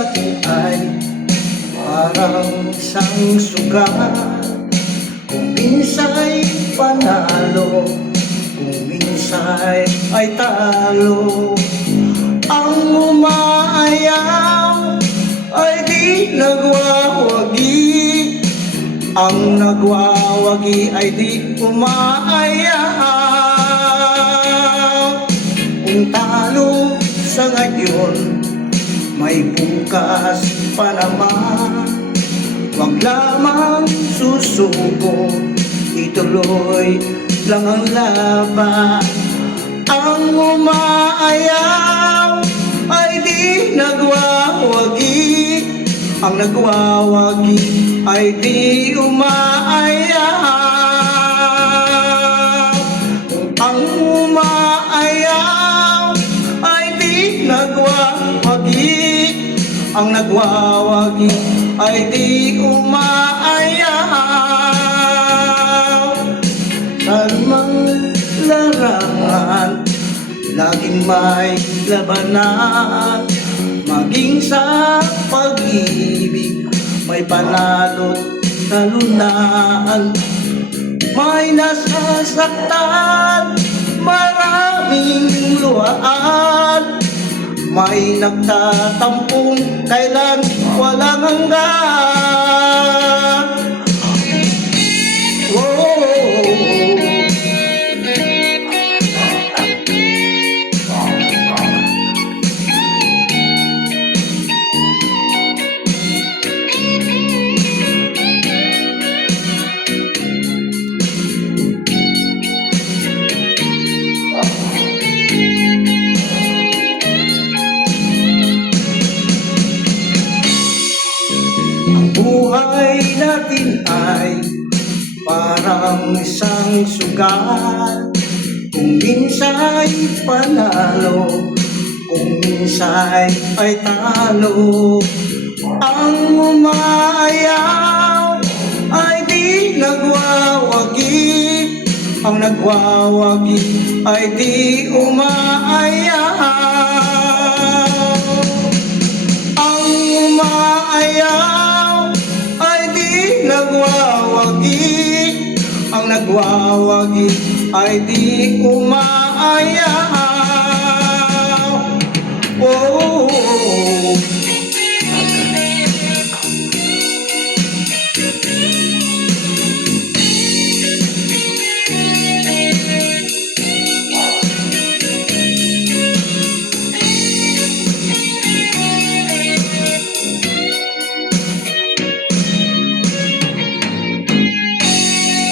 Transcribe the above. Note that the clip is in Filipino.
natin ay parang isang sugat. Kung minsa'y panalo, kung minsa'y ay talo. Ang umaayaw ay di nagwawagi, ang nagwawagi ay di umaayaw. Kung talo sa ngayon, may bukas pa naman. Huwag lamang susuko, ituloy lang ang laban. Ang umaayaw ay di nagwawagi, ang nagwawagi ay di umaayaw. Ang umaayaw ay di nagwawagi, ang nagwawagi ay di umaayaw. Salmang larangan, laging may labanan. Maging sa pag-ibig, may panalo't talunan. May nasasaktan, maraming luhaan. May nagtatampong kailan walang hanggan. Buhay natin ay parang isang sugat. Kung minsa'y panalo, kung minsa'y ay talo. Ang umaayaw ay di nagwawagi, ang nagwawagi ay di umaayaw. Ang umaayaw nagwawagi, ang nagwawagi ay di umaayaw.